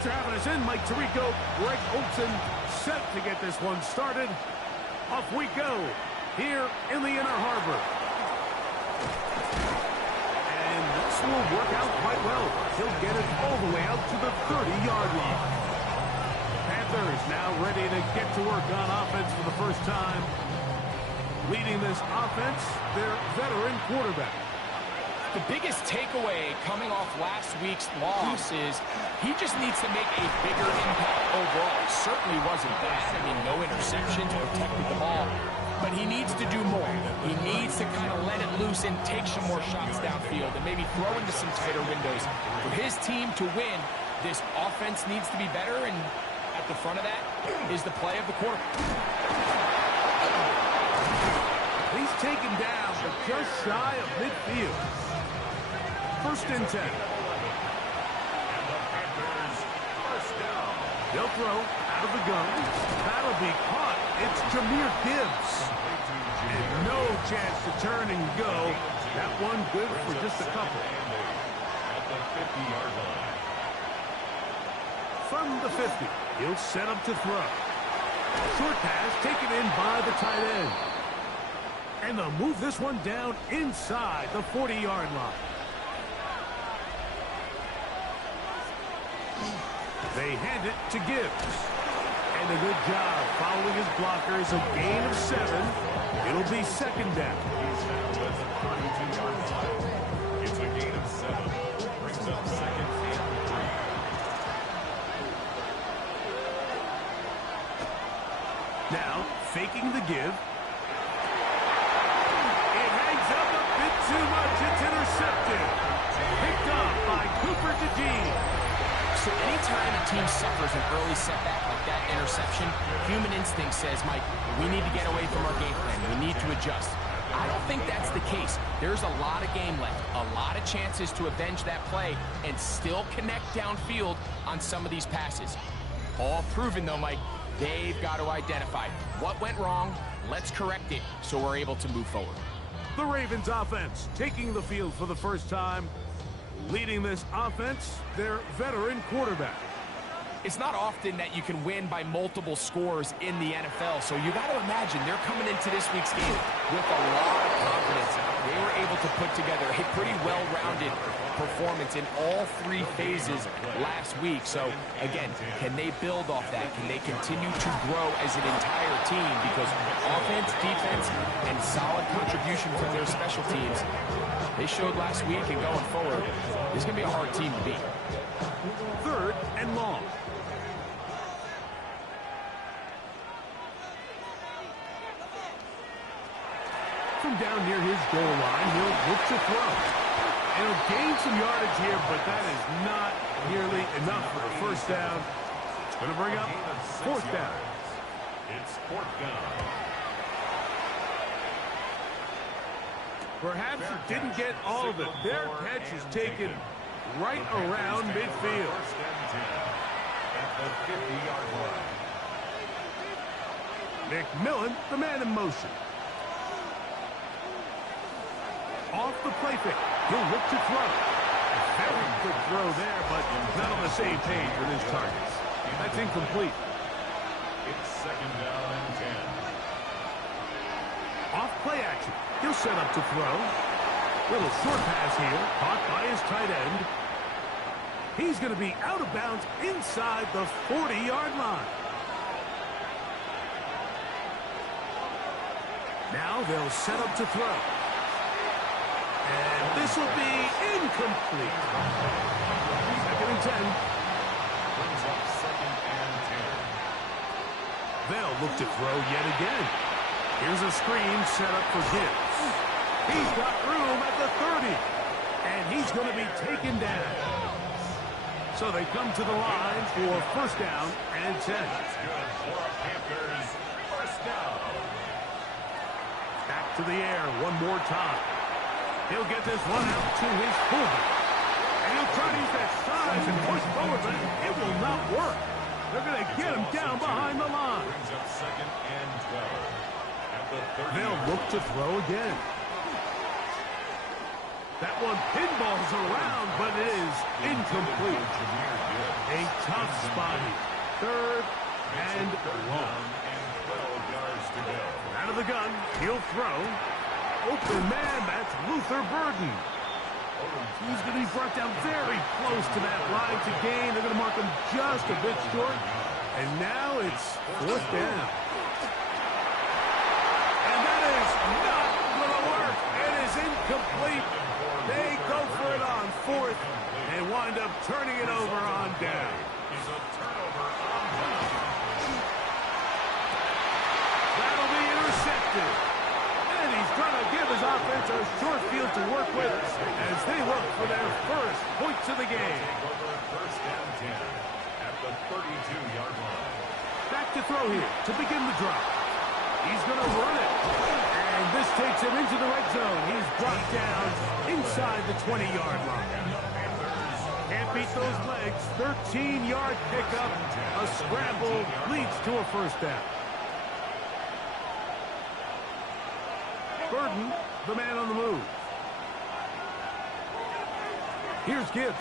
Thanks for having us in, Mike Tirico. Greg Olson set to get this one started. Off we go here in the Inner Harbor. And this will work out quite well. He'll get it all the way out to the 30-yard line. Panthers now ready to get to work on offense for the first time. Leading this offense, their veteran quarterback. The biggest takeaway coming off last week's loss is he just needs to make a bigger impact overall. It certainly wasn't bad. I mean, no interceptions, protected the ball. But he needs to do more. He needs to kind of let it loose and take some more shots downfield and maybe throw into some tighter windows. For his team to win, this offense needs to be better, and at the front of that is the play of the quarterback. He's taken down, but just shy of midfield. First and 10. They'll throw out of the gun. That'll be caught. It's Jahmyr Gibbs. And no chance to turn and go. That one good for just a couple. At the 50-yard line. From the 50, he'll set up to throw. Short pass taken in by the tight end. And they'll move this one down inside the 40-yard line. They hand it to Gibbs. And a good job following his blockers. A gain of 7. It'll be second down. He's now at the 32-yard line. It's a gain of 7. Brings up second and 3. Now, faking the give. It hangs up a bit too much. It's intercepted. Picked off by Cooper DeJean. So anytime a team suffers an early setback like that interception, human instinct says, Mike, we need to get away from our game plan. We need to adjust. I don't think that's the case. There's a lot of game left, a lot of chances to avenge that play and still connect downfield on some of these passes. All proven, though, Mike, they've got to identify what went wrong. Let's correct it so we're able to move forward. The Ravens offense taking the field for the first time. Leading this offense, their veteran quarterback. It's not often that you can win by multiple scores in the NFL, so you got to imagine they're coming into this week's game with a lot of confidence. They were able to put together a pretty well-rounded performance in all 3 phases last week. So, again, can they build off that? Can they continue to grow as an entire team? Because offense, defense, and solid contribution from their special teams, they showed last week, and going forward, this is going to be a hard team to beat. Third and long. From down near his goal line, he'll look to throw. And he'll gain some yardage here, but that is not nearly enough for the first down. It's going to bring up fourth down. It's fourth down. Perhaps it didn't get all of it. Their catch is taken right around midfield. First and 10 at the 50-yard line. McMillan, the man in motion. Off the play fake. He'll look to throw. Very good throw there, but not on the same page with his targets. That's incomplete. It's second down and 10. Off play action. He'll set up to throw. Little short pass here, caught by his tight end. He's going to be out of bounds inside the 40-yard line. Now they'll set up to throw. And this will be incomplete. Second and 10. Brings up second and 10. They'll look to throw yet again. Here's a screen set up for Gibbs. He's got room at the 30. And he's going to be taken down. So they come to the line for first down and 10. That's good for a Panthers first down. Back to the air one more time. He'll get this one out to his fullback. And he'll try to use that size and push forward, but it will not work. They're going to get him down behind the line. Brings up second and 12 at the 30. They'll look to throw again. That one pinballs around, but it is incomplete. A tough spot. Third and long. Out of the gun, he'll throw. Open man, that's Luther Burden. He's going to be brought down very close to that line to gain. They're going to mark him just a bit short. And now it's fourth down. And that is not going to work. It is incomplete. They go for it on fourth and wind up turning it over on down. That'll be intercepted. And he's going to give his offense a short field to work with as they look for their first points of the game. First down 10 at the 32-yard line. Back to throw here to begin the drive. He's going to run it. And this takes him into the red zone. He's brought down inside the 20-yard line. Can't beat those legs. 13-yard pickup. A scramble leads to a first down. Burden, the man on the move. Here's Gibbs.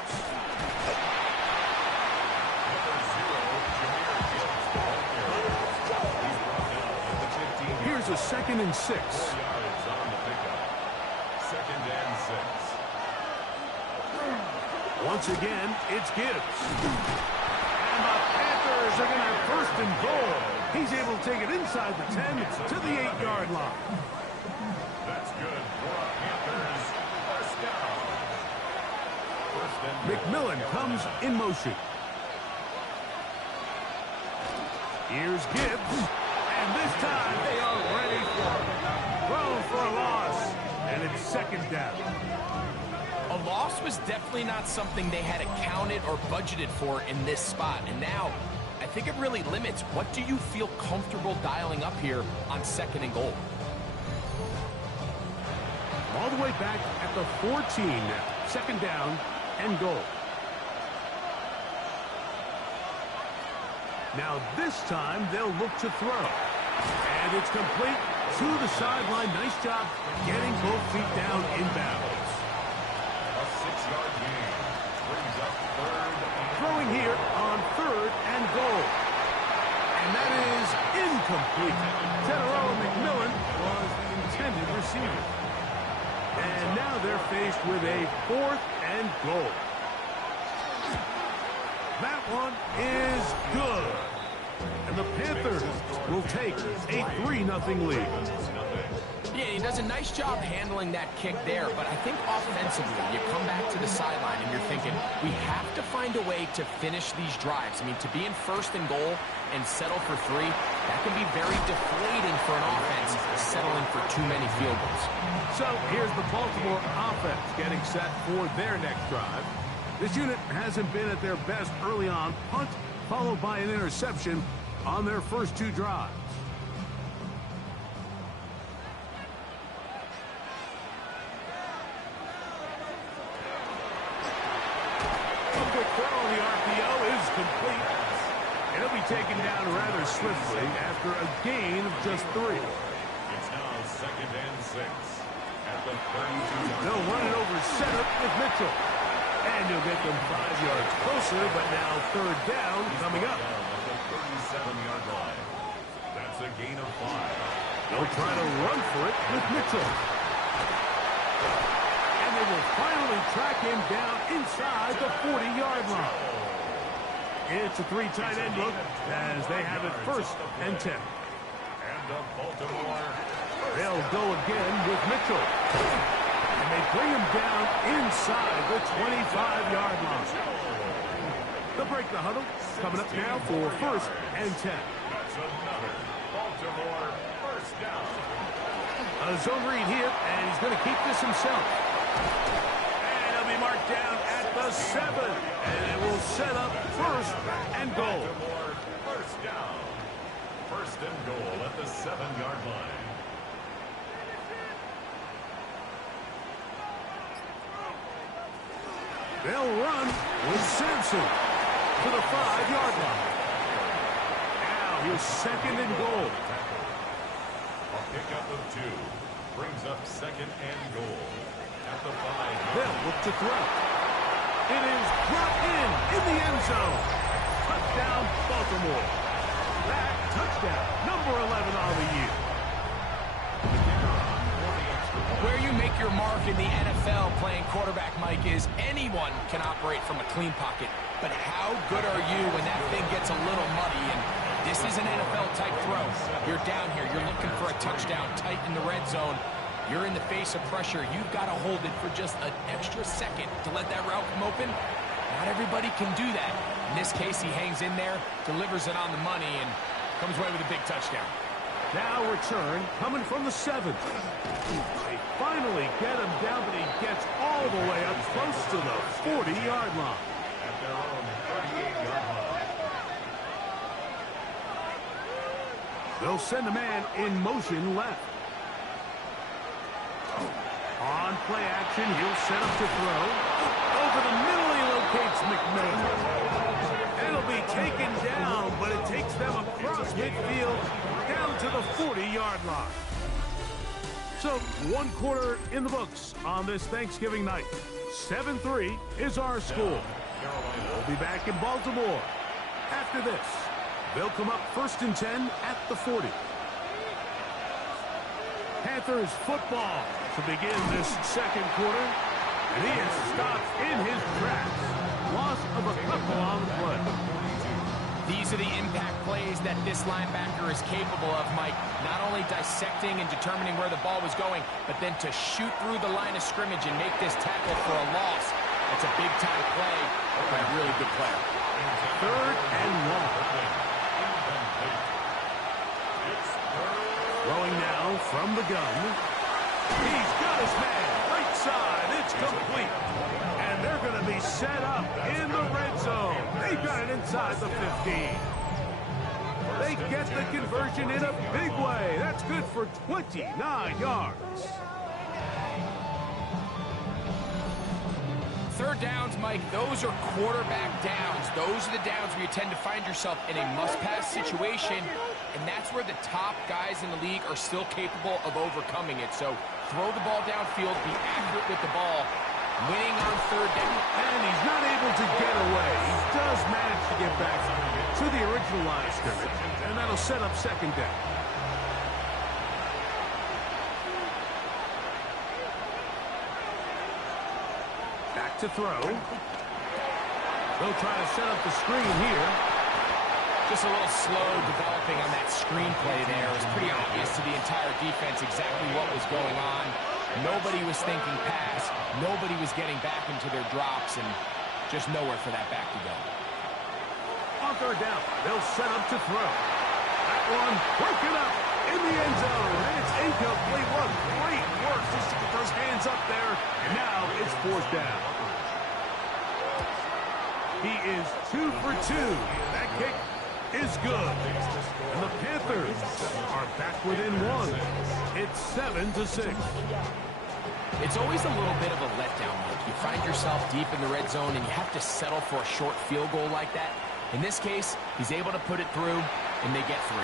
Here's a 2nd and 6. Once again, it's Gibbs. And the Panthers are going to have first and goal. He's able to take it inside the 10 to the 8-yard line. That's good for Panthers. First down. McMillan comes in motion. Here's Gibbs. And this time they are ready for it. Thrown for a loss. And it's second down. A loss was definitely not something they had accounted or budgeted for in this spot. And now, I think it really limits what do you feel comfortable dialing up here on 2nd and goal. All the way back at the 14 now. 2nd down and goal. Now this time they'll look to throw. And it's complete to the sideline. Nice job getting both feet down inbounds. A 6-yard gain brings up third. Throwing here on 3rd and goal. And that is incomplete. Teteroa McMillan was the intended receiver. And now they're faced with a 4th and goal. That one is good. And the Panthers will take a 3-0 lead. Yeah, he does a nice job handling that kick there, but I think offensively, you come back to the sideline and you're thinking, we have to find a way to finish these drives. I mean, to be in 1st and goal and settle for 3, that can be very deflating for an offense settling for too many field goals. So here's the Baltimore offense getting set for their next drive. This unit hasn't been at their best early on. Punt followed by an interception on their first 2 drives. A quick throw on the RPO is complete. And it'll be taken down rather swiftly after a gain of just 3. It's now 2nd and 6 at the 32-yard. They'll run it over center with Mitchell. And he'll get them 5 yards closer, but now 3rd down coming up. At the 37-yard line. That's a gain of 5. They'll try to run for it with Mitchell. And they will finally track him down inside the 40-yard line. It's a 3 tight end look as they have it 1st and 10. And the Baltimore. They'll go again with Mitchell. And they bring him down inside the 25-yard line. They'll break the huddle. Coming up now for 1st and 10. That's another Baltimore first down. A zone read here, and he's going to keep this himself. And he'll be marked down at the 7. And it will set up 1st and goal. Baltimore first down. 1st and goal at the 7-yard line. They'll run with Sampson to the 5-yard line. Now here's 2nd and goal. A pickup of 2 brings up 2nd and goal at the 5-yard They'll look to throw. It is brought in the end zone. Touchdown, Baltimore. That touchdown, number 11 on the year. Where you make your mark in the NFL playing quarterback, Mike, is anyone can operate from a clean pocket. But how good are you when that thing gets a little muddy? And this is an NFL-type throw. You're down here. You're looking for a touchdown tight in the red zone. You're in the face of pressure. You've got to hold it for just an extra second to let that route come open. Not everybody can do that. In this case, he hangs in there, delivers it on the money, and comes away with a big touchdown. Now return coming from the 7th. They finally get him down, but he gets all the way up close to the 40-yard line. At their own 38-yard line. They'll send a man in motion left. On play action, he'll set up to throw. Over the middle, he locates McMillan. It'll be taken down, but it takes them across midfield down to the 40-yard line. So, 1 quarter in the books on this Thanksgiving night. 7-3 is our score. We'll be back in Baltimore. After this, they'll come up 1st and 10 at the 40. Panthers football to begin this second quarter. And he is stopped in his tracks. Loss of a couple on the play. These are the impact plays that this linebacker is capable of, Mike. Not only dissecting and determining where the ball was going, but then to shoot through the line of scrimmage and make this tackle for a loss. That's a big-time play by a really good player. 3rd and long. Throwing now from the gun. He's got his man. Right side. It's complete. And they're going to be set up in the red zone. They've got it inside the 15. They get the conversion in a big way. That's good for 29 yards. 3rd downs, Mike, those are quarterback downs. Those are the downs where you tend to find yourself in a must-pass situation, and that's where the top guys in the league are still capable of overcoming it. So throw the ball downfield, be accurate with the ball, winning on 3rd down. And he's not able to get away. He does manage to get back to the original line of scrimmage, and that'll set up 2nd down. Back to throw. They'll try to set up the screen here. Just a little slow developing on that screenplay there. It was pretty obvious to the entire defense exactly what was going on. Nobody was thinking pass. Nobody was getting back into their drops, and just nowhere for that back to go. On 3rd down, they'll set up to throw. That one broken up in the end zone, and it's incomplete. What great work just to get those hands up there, and now it's 4th down. He is 2 for 2. That kick is good. And the Panthers are back within 1. It's 7-6. It's always a little bit of a letdown, Mike. You find yourself deep in the red zone, and you have to settle for a short field goal like that. In this case, he's able to put it through, and they get 3.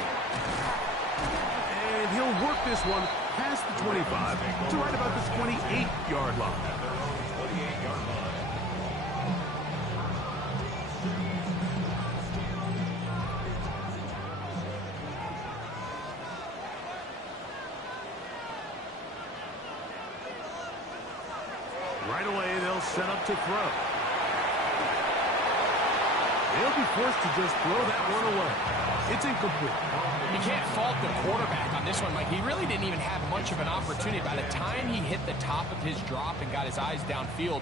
And he'll work this one past the 25 to right about the 28-yard line. At their own 28-yard line. Right away, they'll set up to throw. They'll be forced to just throw that one away. It's incomplete. You can't fault the quarterback on this one, Mike. He really didn't even have much of an opportunity. By the time he hit the top of his drop and got his eyes downfield,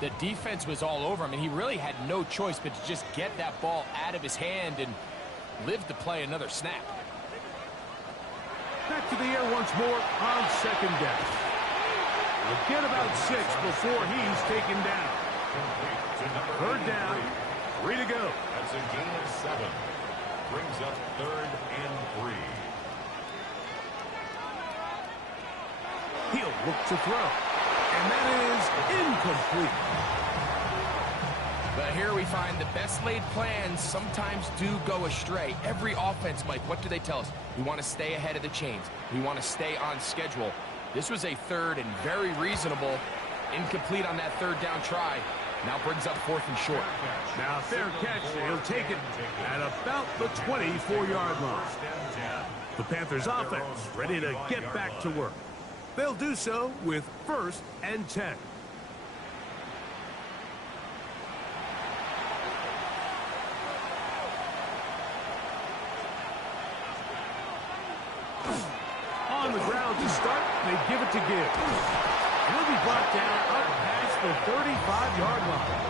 the defense was all over him, and he really had no choice but to just get that ball out of his hand and live to play another snap. Back to the air once more on 2nd down. We'll get about 6 before he's taken down. 3rd down, 3 to go. That's a gain of 7. Brings up 3rd and 3. He'll look to throw. And that is incomplete. But here we find the best laid plans sometimes do go astray. Every offense, Mike, what do they tell us? We want to stay ahead of the chains. We want to stay on schedule. This was a 3rd and very reasonable Incomplete on that third down try. Now brings up 4th and short. Now fair catch. He'll take it at about the 24-yard line. The Panthers offense ready to get back to work. They'll do so with 1st and 10. On the ground to start, they give it to Gibbs. He'll be brought down up past the 35-yard line.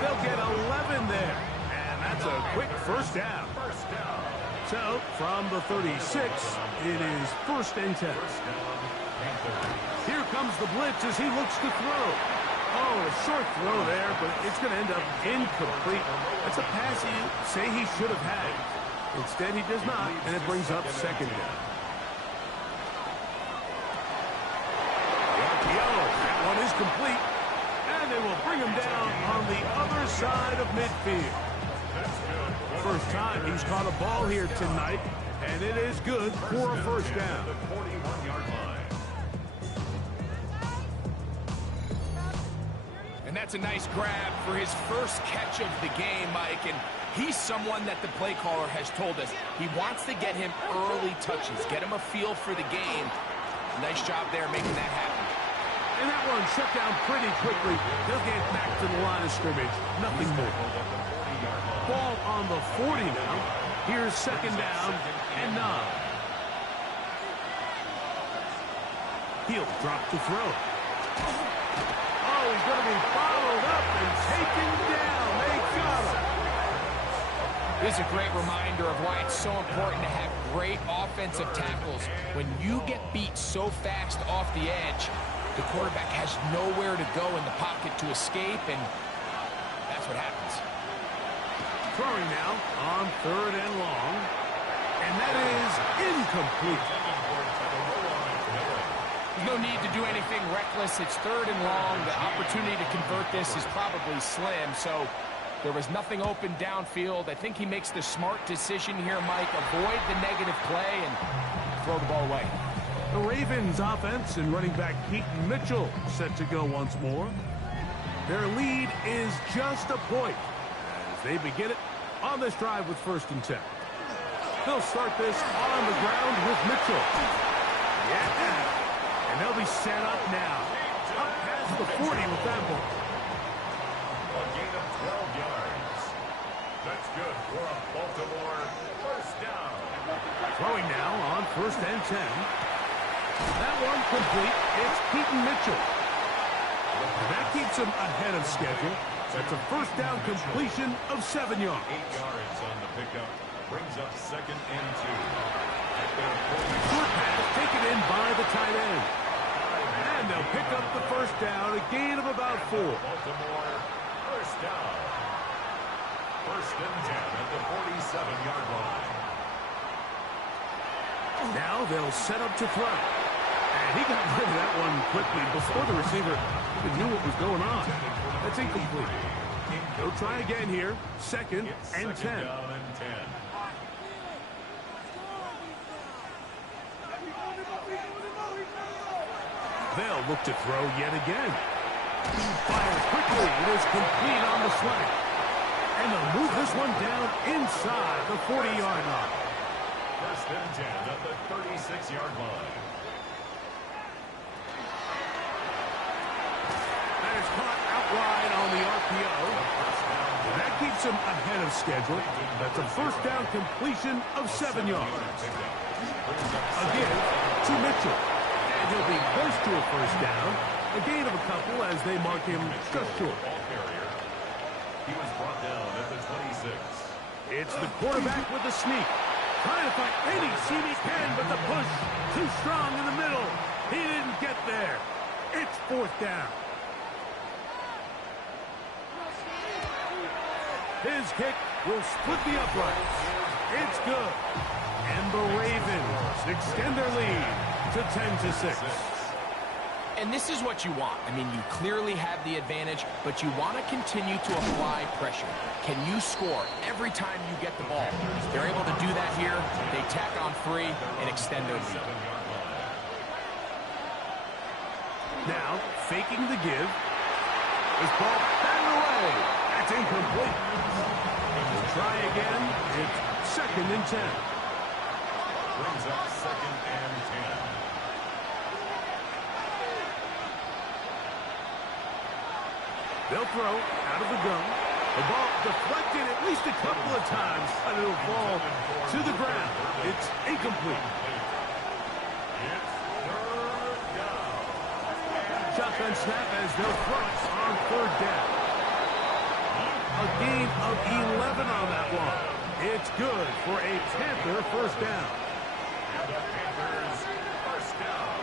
They'll get 11 there, and that's a quick first down. So, from the 36, it is 1st and 10. Here comes the blitz as he looks to throw. Oh, a short throw there, but it's going to end up incomplete. That's a pass you say he should have had. Instead, he does not, and it brings up 2nd down. That one is complete, and they will bring him down on the other side of midfield. First time he's caught a ball here tonight, and it is good for a first down. And that's a nice grab for his first catch of the game, Mike. And he's someone that the play caller has told us he wants to get him early touches, get him a feel for the game. Nice job there making that happen. And that one shut down pretty quickly. They'll get back to the line of scrimmage. Nothing more. Ball on the 40 now. Here's 2nd down and 9. He'll drop to throw. Oh, he's going to be bottled up and taken down. They got him. This is a great reminder of why it's so important to have great offensive tackles. When you get beat so fast off the edge, the quarterback has nowhere to go in the pocket to escape, and that's what happens. Throwing now on 3rd and long, and that is incomplete. There's no need to do anything reckless. It's 3rd and long. The opportunity to convert this is probably slim, so there was nothing open downfield. I think he makes the smart decision here, Mike. Avoid the negative play and throw the ball away. The Ravens offense and running back Keaton Mitchell set to go once more. Their lead is just a point as they begin it on this drive with 1st and 10. They'll start this on the ground with Mitchell. Yeah, and they'll be set up now. Up past the 40 with that ball. A gain of 12 yards. That's good for a Baltimore first down. Throwing now on 1st and 10. That one complete. It's Keaton Mitchell. And that keeps him ahead of schedule. That's a first down completion of 7 yards. 8 yards on the pickup. Brings up 2nd and 2. Short pass taken in by the tight end. And they'll pick up the first down, a gain of about 4. Baltimore first down. 1st and 10 at the 47-yard line. Now they'll set up to throw. And he got rid of that one quickly before the receiver even knew what was going on. That's incomplete. They'll try again here. 2nd and 10. Down and 10. They'll look to throw yet again. He fires quickly. It is complete on the slant. And they'll move this one down inside the 40-yard line. 1st and 10 at the 36-yard line. That is caught out wide on the RPO. That keeps him ahead of schedule. That's a first down completion of 7 yards. Again to Mitchell. And he'll be close to a first down. A gain of a couple as they mark him just short. He was brought down at the 26. It's the quarterback with the sneak. Trying to find any seam he can, but the push too strong in the middle. He didn't get there. It's 4th down. His kick will split the uprights. It's good. And the Ravens extend their lead to 10-6. And this is what you want. I mean, you clearly have the advantage, but you want to continue to apply pressure. Can you score every time you get the ball? They're able to do that here. They tack on 3 and extend their lead. Now, faking the give. This ball batted away. That's incomplete. We'll try again. It's 2nd and 10. Brings up 2nd and 10. They'll throw out of the gun. The ball deflected at least a couple of times, and it'll fall to the ground. It's incomplete. It's 3rd down. Shotgun snap as they'll throw it on 3rd down. A gain of 11 on that one. It's good for a Panther 1st down. And the Panthers 1st down.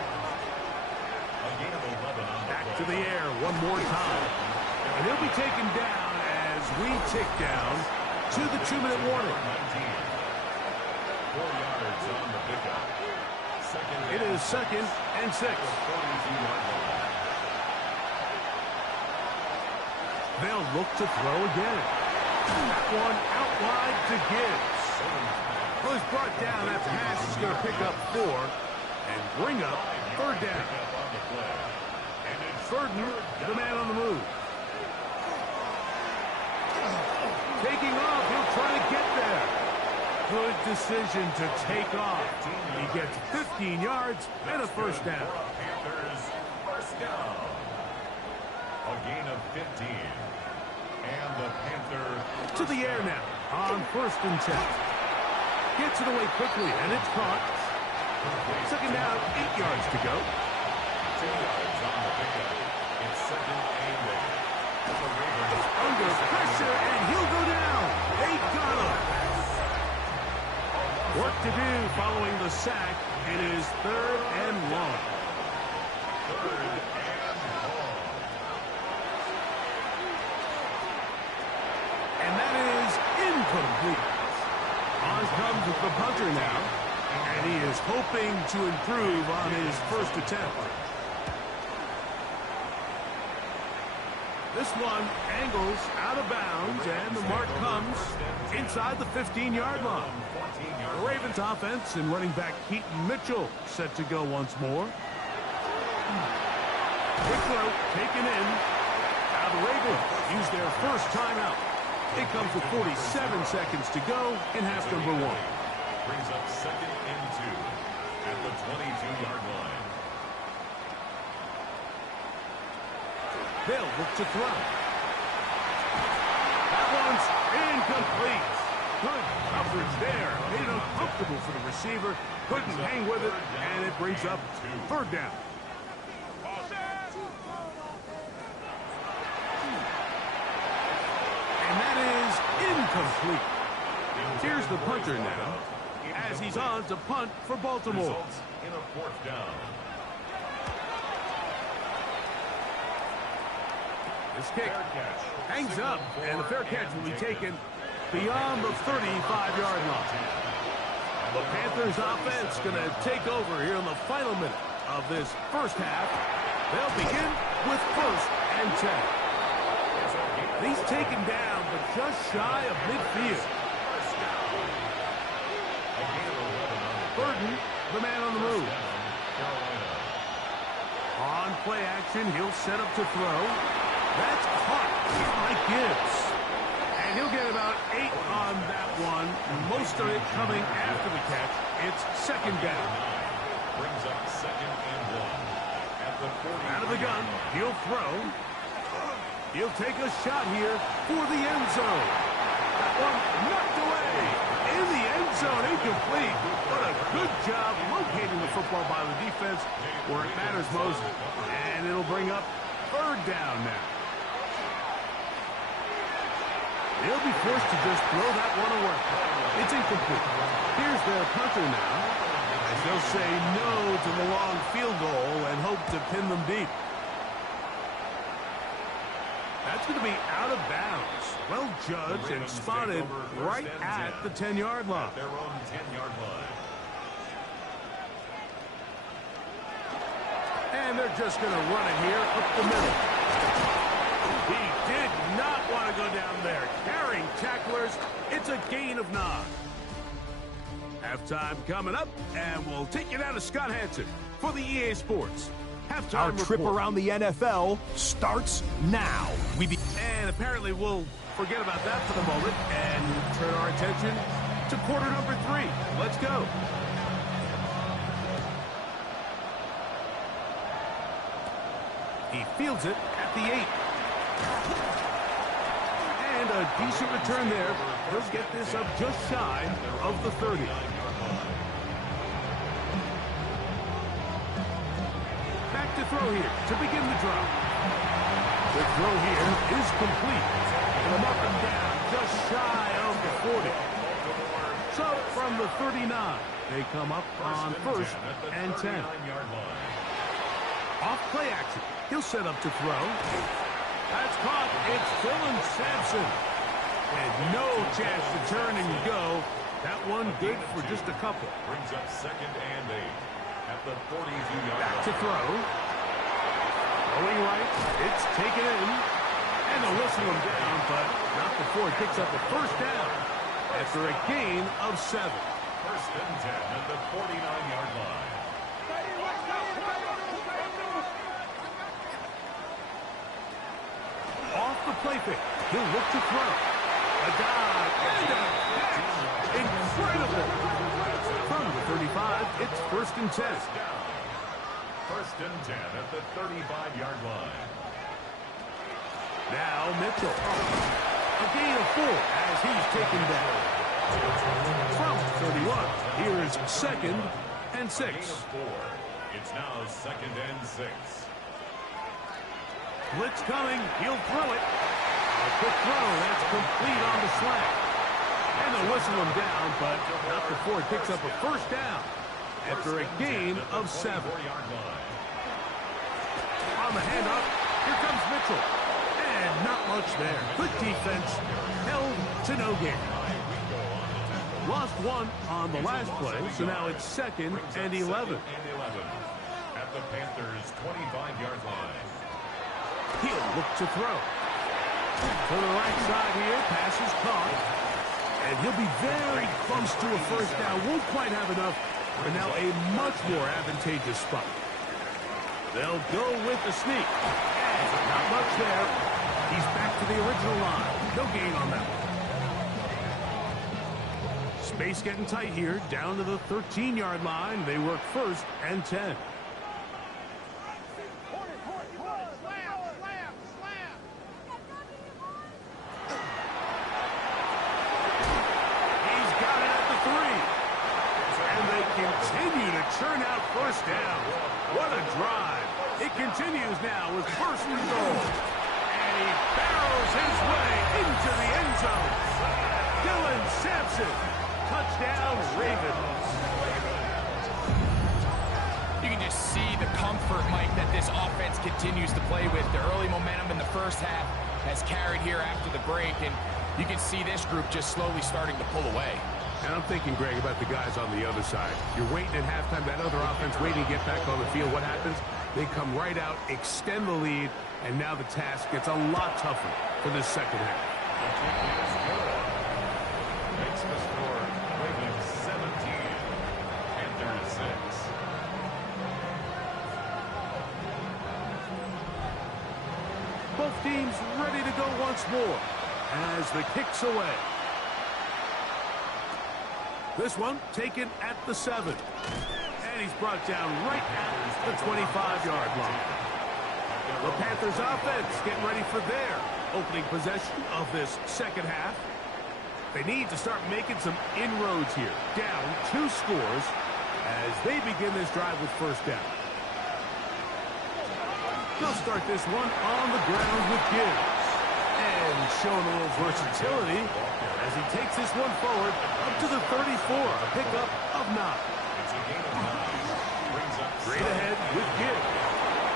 A gain of 11 on the Back play. to the air one more time. And he'll be taken down as we tick down to the 2-minute warning. 19. 4 yards on the pickup. It is 2nd and 6. 42-yard line. They'll look to throw again. That one out wide to Gibbs. Well, he's brought down. That pass is going to pick up 4 and bring up 3rd down. Burden, the man on the move. Taking off, he'll try to get there. Good decision to take off. He gets 15 yards and a 1st down. Panthers 1st down. A gain of 15. And the Panther To the air now on 1st and 10. Gets it away quickly, and it's caught. 2nd down, 8 yards to go. 2 yards on the pickup. It's 2nd and 8. Under pressure, and he'll go down. They got him. Work to do following the sack. It is 3rd and long. 3rd and long. And that is incomplete. On comes the punter now, and he is hoping to improve on his 1st attempt. This one angles out of bounds, and the mark comes inside the 15-yard line. The Ravens offense and running back Keaton Mitchell set to go once more. Quick throw taken in. Now the Ravens use their 1st timeout. It comes with 47 seconds to go in half number 1. Brings up 2nd and 2 at the 22-yard line. They'll look to throw. That one's incomplete. Good coverage there. Made it uncomfortable for the receiver. Couldn't hang with it, and it brings up 3rd down. And that is incomplete. Here's the punter now, as he's on to punt for Baltimore. Results in a 4th down. This kick hangs up, and the fair catch will be taken beyond the 35-yard line. The Panthers offense going to take over here in the final minute of this 1st half. They'll begin with 1st and 10. He's taken down, but just shy of midfield. Burden, the man on the move. On play action, he'll set up to throw. That's caught by Gibbs. And he'll get about 8 on that one. Most of it coming after the catch. It's 2nd down. Brings up 2nd and 1 at the 40. Out of the gun, he'll throw. He'll take a shot here for the end zone. That one knocked away. In the end zone, incomplete. What a good job locating the football by the defense where it matters most. And it'll bring up 3rd down now. They'll be forced to just throw that one away. It's incomplete. Here's their punter now, as they'll say no to the long field goal and hope to pin them deep. That's going to be out of bounds. Well judged and spotted right at the 10-yard line. Their own 10-yard line. And they're just going to run it here up the middle. He did not want to go down there. Carrying tacklers, it's a gain of 9. Halftime coming up, and we'll take you down to Scott Hansen for the EA Sports Our trip around the NFL starts now. And apparently we'll forget about that for the moment and turn our attention to quarter number 3. Let's go. He fields it at the 8. And a decent return there. He'll get this up just shy of the 30. Back to throw here to begin the drive. The throw here is complete. And I'm up and down just shy of the 40. So from the 39, they come up on first and 10. Off play action. He'll set up to throw. That's caught. It's Dylan Sampson. And no chance to turn and go. That one good for just a couple. Brings up second and 8 at the 42-yard line. Back to throw. Going right. It's taken in. And they'll whistle him down, but not before he picks up a first down after a gain of 7. First and 10 at the 49-yard line. Off the play fake. He'll look to throw. A dive and a catch. Incredible. From the 35, it's first and 10. First and 10 at the 35-yard line. Now Mitchell. A gain of 4 as he's taken down. From 31, here is second and 6. It's now second and 6. Blitz coming. He'll throw it. A quick throw. That's complete on the slant. And they'll whistle him down, but not before he picks up a first down after a gain of 7. On the handoff, here comes Mitchell. And not much there. Good defense. Held to no gain. Lost 1 on the last play, so now it's second and 11. At the Panthers' 25-yard line. He'll look to throw. To the right side here, pass is caught. And he'll be very close to a first down. Won't quite have enough, but now a much more advantageous spot. They'll go with the sneak. And not much there. He's back to the original line. No gain on that one. Space getting tight here, down to the 13-yard line. They work first and 10. Continue to churn out first down. What a drive. It continues now with first and goal. And he barrels his way into the end zone. Dylan Sampson. Touchdown, Ravens. You can just see the comfort, Mike, that this offense continues to play with. The early momentum in the first half has carried here after the break, and you can see this group just slowly starting to pull away. And I'm thinking, Greg, about the guys on the other side. You're waiting at halftime, that other offense waiting to get back on the field. What happens? They come right out, extend the lead, and now the task gets a lot tougher for this second half. Makes the score Ravens 17, Panthers 6. Both teams ready to go once more as the kick's away. This one taken at the 7. And he's brought down right at the 25-yard line. The Panthers offense getting ready for their opening possession of this second half. They need to start making some inroads here. Down 2 scores as they begin this drive with first down. They'll start this one on the ground with Gibbs. And showing a little versatility as he takes this one forward up to the 34, a pickup of 9. Straight ahead with Gibbs.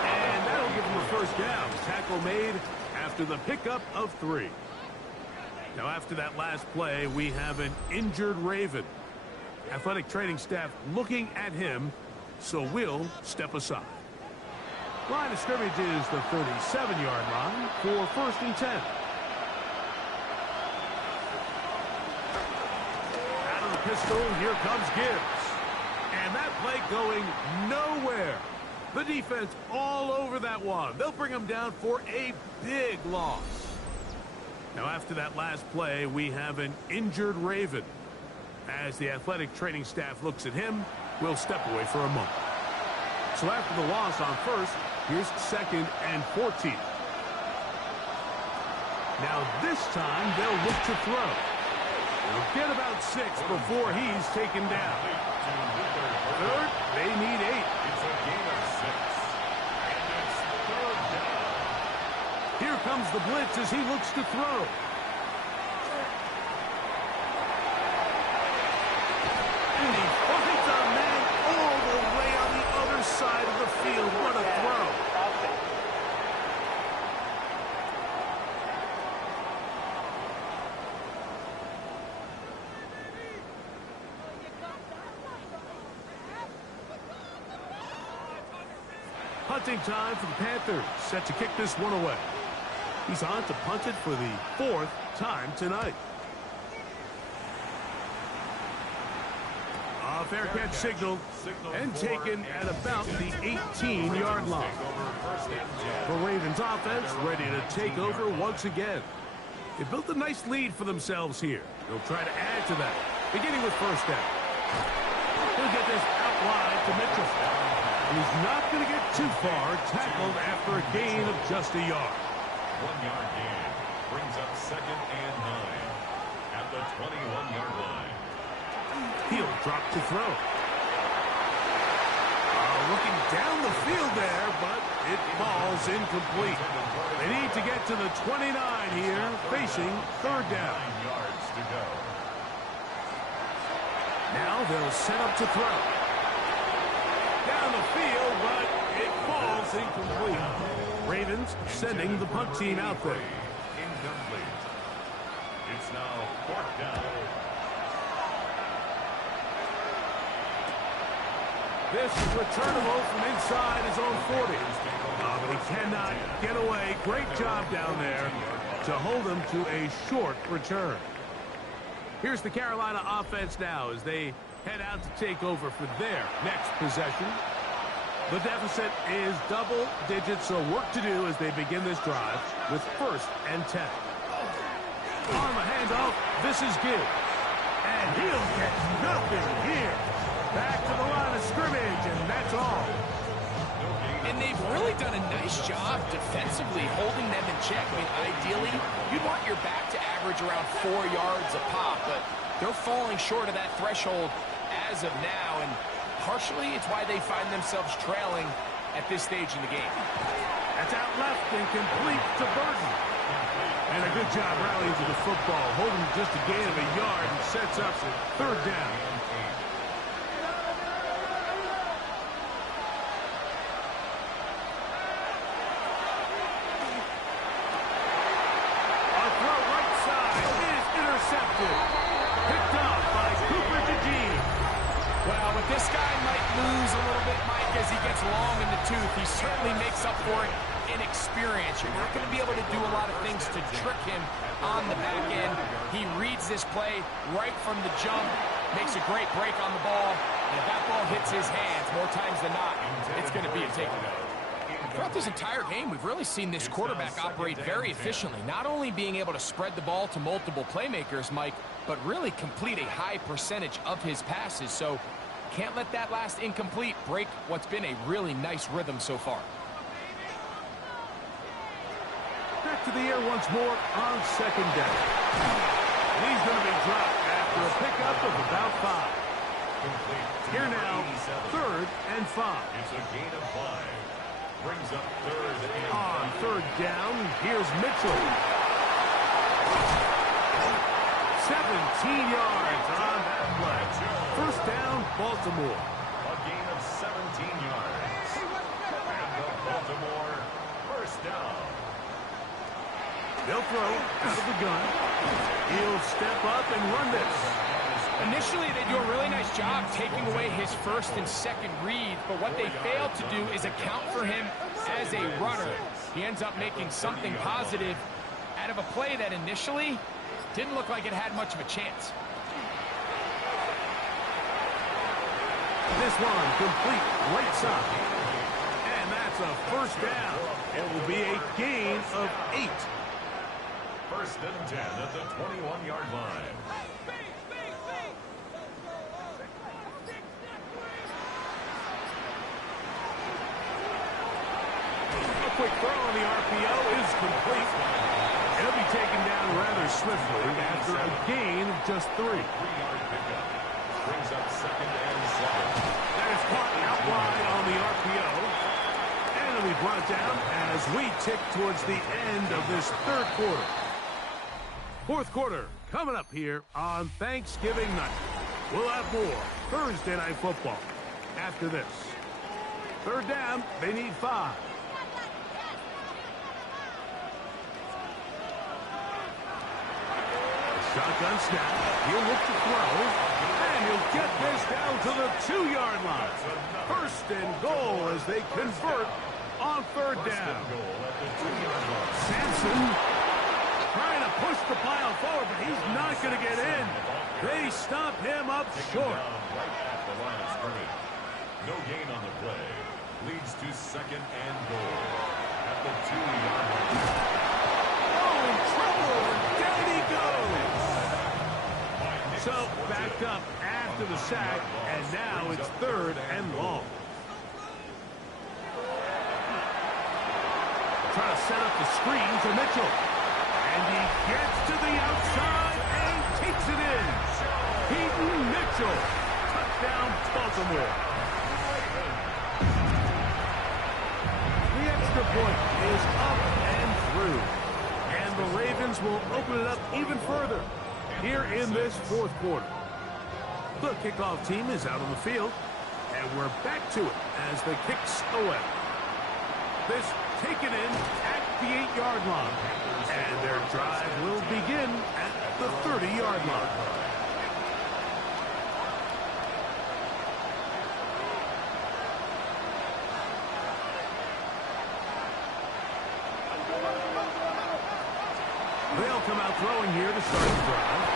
And that'll give him a first down. Tackle made after the pickup of 3. Now after that last play, we have an injured Raven. Athletic training staff looking at him, so we'll step aside. Line of scrimmage is the 37-yard line for first and 10. Out of the pistol, here comes Gibbs. And that play going nowhere. The defense all over that one. They'll bring him down for a big loss. Now, after that last play, we have an injured Raven. As the athletic training staff looks at him, we'll step away for a moment. So after the loss on first, here's 2nd and 14. Now this time, they'll look to throw. They'll get about 6 before he's taken down. 3rd, they need 8. It's a gain of 6. And it's 3rd down. Here comes the blitz as he looks to throw. And he finds a man all the way on the other side of the field. What a throw. Punting time for the Panthers, set to kick this one away. He's on to punt it for the 4th time tonight. A fair catch signaled and taken at about the 18-yard line. The Ravens offense ready to take over once again. They built a nice lead for themselves here. They'll try to add to that, beginning with first down. He'll get this out wide to Mitchell. He's not going to get too far, tackled after a gain of just a yard. 1-yard gain brings up 2nd and 9 at the 21-yard line. He'll drop to throw. Looking down the field there, but it falls incomplete. They need to get to the 29 here, facing 3rd down. 9 yards to go. Now they'll set up to throw. Down the field, but it falls incomplete. Ravens sending the punt team out there. Incomplete. It's now 4th down. This is returnable from inside his own 40. But he cannot get away. Great job down there to hold him to a short return. Here's the Carolina offense now as they head out to take over for their next possession. The deficit is double digits, so work to do as they begin this drive with 1st and 10. On the handoff, this is Gibb. And he'll get nothing here. Back to the line of scrimmage, and that's all. And they've really done a nice job defensively holding them in check. I mean, ideally, you'd want your back to average around 4 yards a pop, but they're falling short of that threshold as of now, and partially it's why they find themselves trailing at this stage in the game. That's out left and complete to Burton. And a good job rallying to the football, holding just a gain of a yard and sets up 3rd down. A throw right side is intercepted. Picked up by Cooper DeJean. Well, but this guy might lose a little bit, Mike, as he gets long in the tooth. He certainly makes up for it in experience. You're not going to be able to do a lot of things to trick him on the back end. He reads this play right from the jump, makes a great break on the ball, and if that ball hits his hands more times than not, it's going to be a takeaway. Throughout this entire game, we've really seen this quarterback operate very efficiently, not only being able to spread the ball to multiple playmakers, Mike, but really complete a high percentage of his passes. So can't let that last incomplete break what's been a really nice rhythm so far. Back to the air once more on 2nd down. And he's going to be dropped after a pickup of about 5. Here now, 3rd and 5. It's a gain of 5. Brings up 3rd and On 3rd down, here's Mitchell. 17 yards on that play. 1st down, Baltimore. a gain of 17 yards. And the Baltimore 1st down. They'll throw out of the gun. He'll step up and run this. Initially, they do a really nice job taking away his 1st and 2nd read, but what they fail to do is account for him as a runner. He ends up making something positive out of a play that initially didn't look like it had much of a chance. This one complete right side. That's a first down. It will be a gain of 8. First and 10 at the 21-yard line. A quick throw on the RPO is complete. It'll be taken down rather swiftly after a gain of just 3. 3-yard pickup. Brings up second and 7. That is caught out wide on the RPO. And it'll be brought down as we tick towards the end of this third quarter. Fourth quarter coming up here on Thanksgiving night. We'll have more Thursday Night Football after this. Third down, they need 5. Shotgun snap. He'll look to throw. And he'll get this down to the 2-yard line. First and goal as they convert on third down. Sampson trying to push the pile forward, but he's not going to get in. They stop him up short. Right at the line of scrimmage. No gain on the play. Leads to second and goal at the 2-yard line. Oh, in trouble, and down he goes. So backed up after the sack, and now it's third and long. Trying to set up the screen to Mitchell. And he gets to the outside and takes it in. Peyton Mitchell. Touchdown, Baltimore. The extra point is up and through. And the Ravens will open it up even further here in this fourth quarter. The kickoff team is out on the field, and we're back to it as the kicks away. This taken in at the 8-yard line, and their drive will begin at the 30-yard line. They'll come out throwing here to start the drive.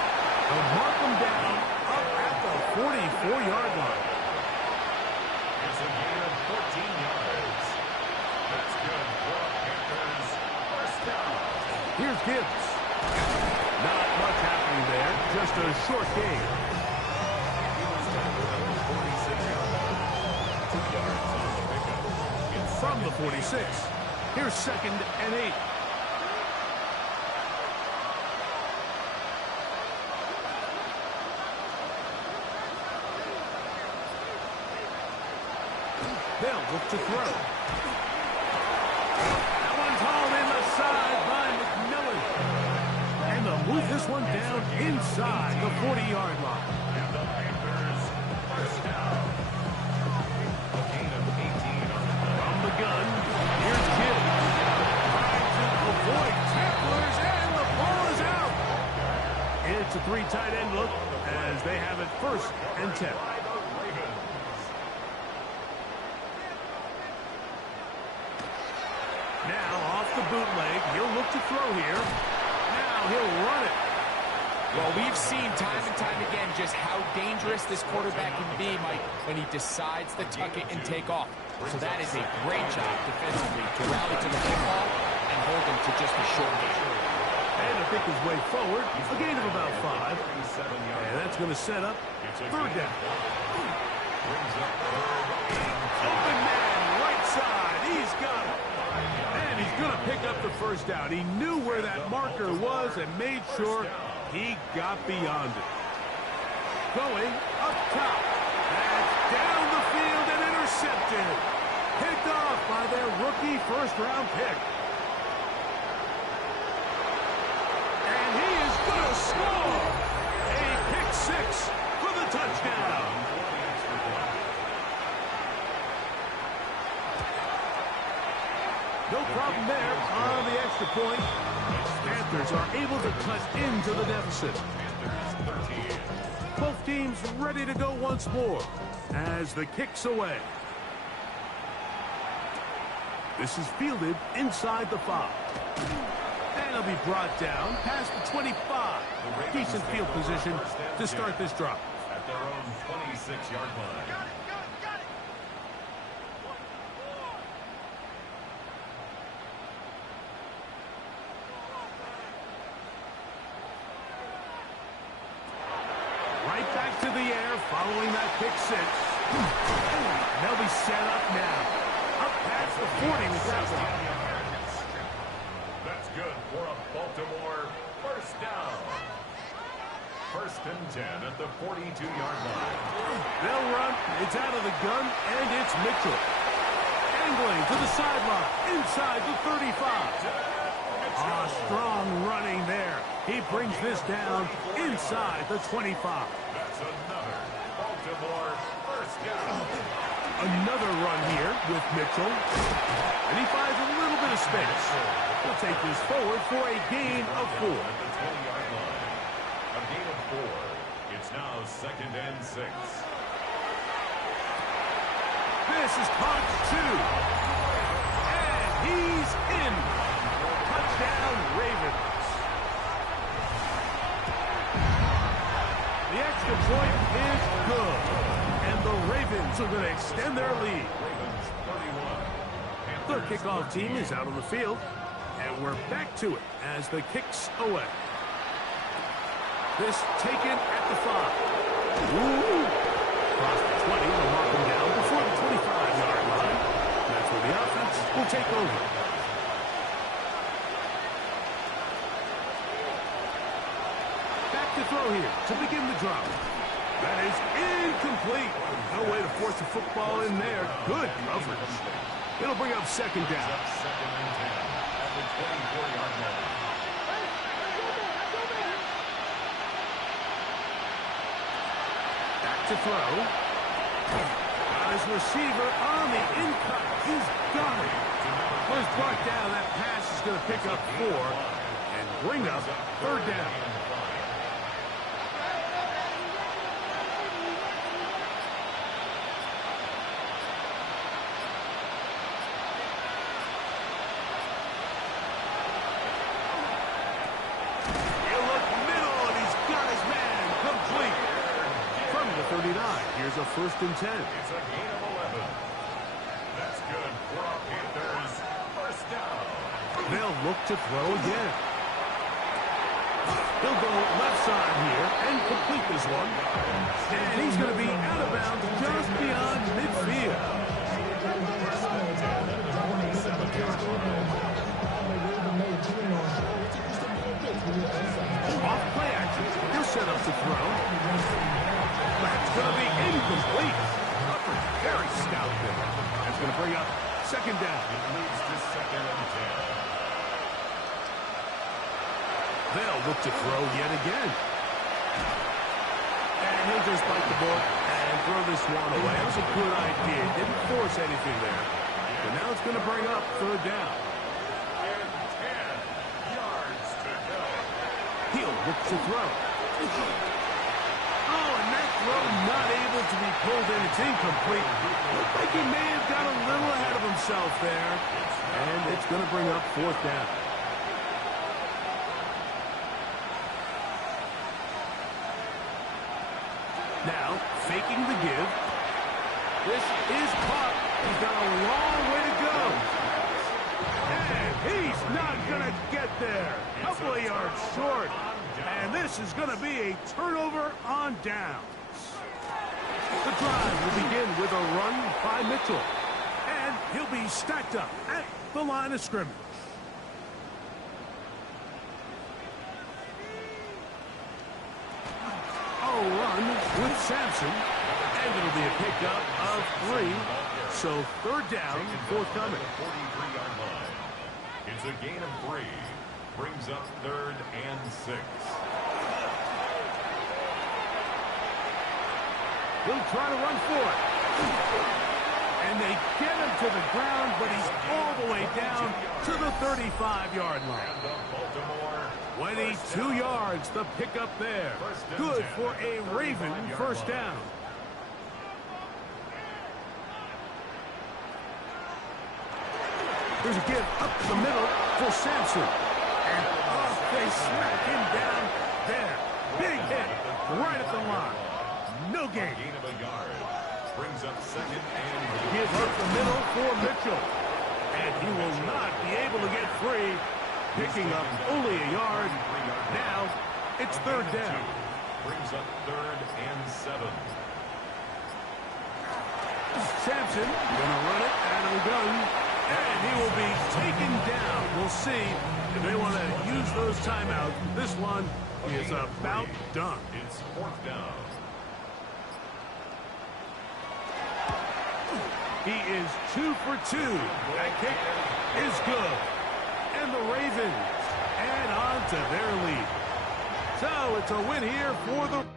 They'll mark them down up at the 44-yard line. It's a gain of 14 yards. That's good for Panthers. First down. Here's Gibbs. Not much happening there, just a short gain. He was tackled at the 46-yard line. 2 yards on the pickup. It's From the 46, here's second and 8. They'll look to throw. That one's hauled in the side by McMillan. And they'll move this one down inside the 40-yard line. And the Panthers first down. A gain of 18 on the play. From the gun, here's Gibbs. Trying to avoid tacklers, and the ball is out. It's a 3 tight end look as they have it first and 10. Now off the bootleg, he'll look to throw here. Now he'll run it. Well, we've seen time and time again just how dangerous this quarterback can be, Mike, when he decides to tuck it and take off. So that is a great job defensively to rally to the football and hold him to just a short gain. And to pick his way forward, a gain of about 5. And that's going to set up third down. Open man, right side. He's got it. And he's going to pick up the first down. He knew where that marker was and made sure he got beyond it. Going up top. That's down the field and intercepted. Picked off by their rookie first-round pick. And he is going to score. A pick 6 for the touchdown. No problem there on the extra point. Panthers are able to cut into the deficit. Both teams ready to go once more as the kick's away. This is fielded inside the 5. And it'll be brought down past the 25. Decent field position to start this drive. At their own 26-yard line. back to the air following that pick six. They'll be set up now. Up past the 40 with that one. That's good for a Baltimore first down. First and 10 at the 42-yard line. They'll run. It's out of the gun, and it's Mitchell. Angling to the sideline, inside the 35. Strong running there. He brings this down inside the 25. That's another Baltimore first down. Another run here with Mitchell. And he finds a little bit of space. He'll take this forward for a gain of 4. At the 20-yard line. A gain of 4. It's now second and 6. This is caught 2. And he's in. Touchdown, Ravens. The extra point is good. And the Ravens are going to extend their lead. Ravens 31. Their kickoff team is out on the field. And we're back to it as the kick's away. This taken at the 5. Ooh. Across the 20, they'll mark him down before the 25-yard line. That's where the offense will take over. Back to throw here to begin the drive. That is incomplete. No way to force the football in there. Good coverage. It'll bring up second down. Second and 10 at the 24-yard line. To throw. Got his receiver on the in-cut. He's got it. Was brought down. That pass is going to pick up 4 and bring up third down. He'll look middle, and he's got his man complete. From the 39, here's a first and 10. It's a gain of 11. That's good for our Panthers. First down. They'll look to throw again. He'll go left side here and complete this one. And he's going to be out of bounds just beyond midfield. Off play action. He'll set up to throw. That's going to be incomplete. Upper very stout there. That's going to bring up second down. It leads to second and 10. They'll look to throw yet again. And he'll just bite the ball and throw this one away. That was a good idea. Didn't force anything there. But now it's going to bring up third down. And 10 yards to go. He'll look to throw. Oh, and that throw not able to be pulled in. It's incomplete. Looked like he may have got a little ahead of himself there. And it's going to bring up fourth down. Now, faking the give. This is caught. He's got a long way to go. And he's not going to get there. Couple of yards short. And this is going to be a turnover on downs. The drive will begin with a run by Mitchell. And he'll be stacked up at the line of scrimmage. Run with Sampson, and it'll be a pickup of 3. So third down, forthcoming. 43-yard line. It's a gain of 3. Brings up third and 6. He'll try to run for it. And they get him to the ground, but he's all the way down to the 35-yard line. And the Baltimore 22 yards, the pickup there. Good for a Raven first down. There's a give up the middle for Sampson. And off they smack him down there. Big hit right at the line. No gain. Gain of a yard. Brings up second and Give up the middle for Mitchell. And he will not be able to get free. Picking up only a yard. Now it's third down. brings up 3rd and 7. Sampson gonna run it out of the gun, and he will be taken down. We'll see if they want to use those timeouts. This one is about done. It's 4th down. He is 2 for 2. That kick is good. And the Ravens add on to their lead. So it's a win here for the